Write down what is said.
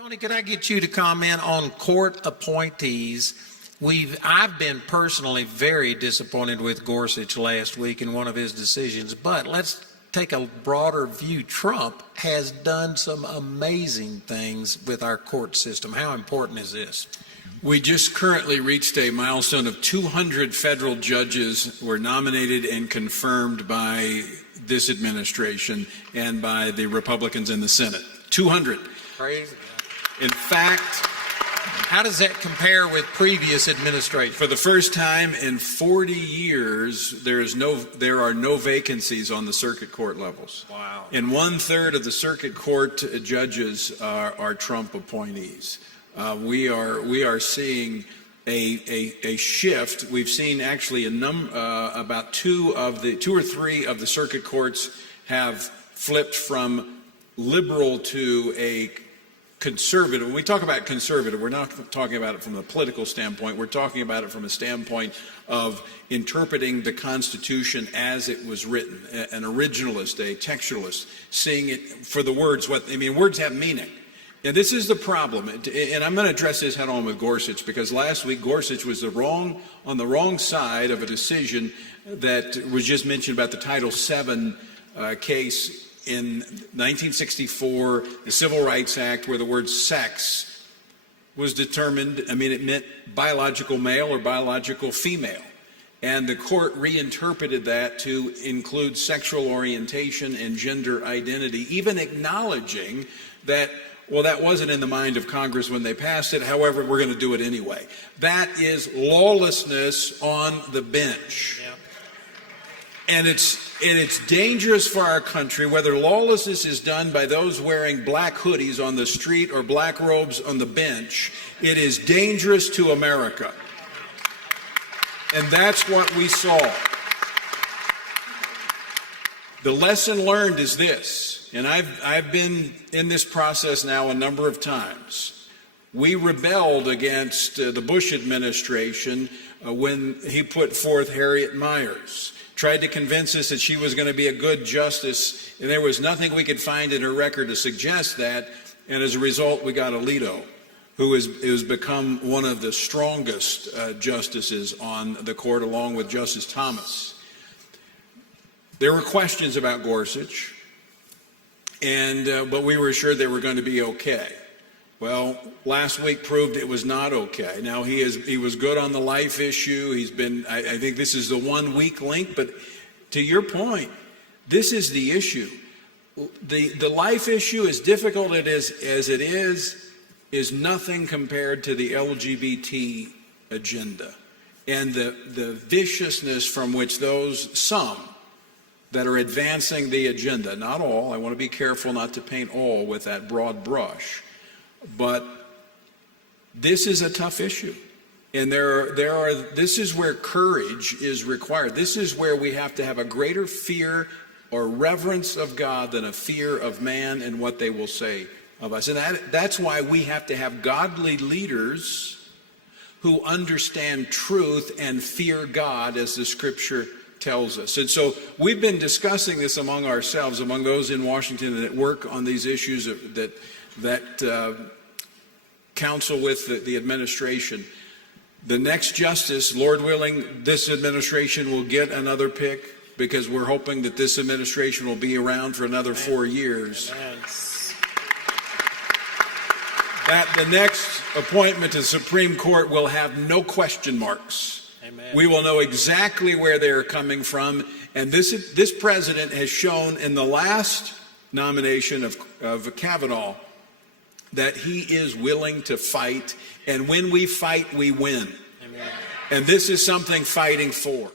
Tony, could I get you to comment on court appointees? I've been personally very disappointed with Gorsuch last week in one of his decisions, but let's take a broader view. Trump has done some amazing things with our court system. How important is this? We just currently reached a milestone of 200 federal judges were nominated and confirmed by this administration and by the Republicans in the Senate. 200. Crazy. In fact, how does that compare with previous administrations? For the first time in 40 years, there are no vacancies on the circuit court levels. Wow. And 1/3 of the circuit court judges are Trump appointees. We are seeing a shift. We've seen actually about two or three of the circuit courts have flipped from liberal to a conservative. When we talk about conservative, we're not talking about it from a political standpoint. We're talking about it from a standpoint of interpreting the Constitution as it was written. An originalist, a textualist, seeing it for the words. Words have meaning. And this is the problem. And I'm going to address this head on with Gorsuch, because last week Gorsuch was on the wrong side of a decision that was just mentioned about the Title VII case in 1964, the Civil Rights Act, where the word sex was determined. It meant biological male or biological female. And the court reinterpreted that to include sexual orientation and gender identity, even acknowledging that, well, that wasn't in the mind of Congress when they passed it. However, we're going to do it anyway. That is lawlessness on the bench. Yeah. And it's dangerous for our country, whether lawlessness is done by those wearing black hoodies on the street or black robes on the bench. It is dangerous to America. And that's what we saw. The lesson learned is this, and I've been in this process now a number of times. We rebelled against the Bush administration when he put forth Harriet Miers. Tried to convince us that she was going to be a good justice, and there was nothing we could find in her record to suggest that. And as a result, we got Alito, who has become one of the strongest justices on the court, along with Justice Thomas. There were questions about Gorsuch, but we were assured they were going to be okay. Well, last week proved it was not okay. Now, he was good on the life issue. I think this is the one weak link, but to your point, this is the issue. The life issue, as difficult as it is nothing compared to the LGBT agenda and the viciousness from which some that are advancing the agenda, not all, I want to be careful not to paint all with that broad brush, but this is a tough issue. And this is where courage is required. This is where we have to have a greater fear or reverence of God than a fear of man and what they will say of us. And that's why we have to have godly leaders who understand truth and fear God, as the Scripture tells us. And so we've been discussing this among ourselves, among those in Washington that work on these issues that counsel with the administration. The next justice, Lord willing, this administration will get another pick, because we're hoping that this administration will be around for another 4 years. That the next appointment to the Supreme Court will have no question marks. Amen. We will know exactly where they're coming from. And this president has shown in the last nomination of Kavanaugh that he is willing to fight. And when we fight, we win. Amen. And this is something fighting for.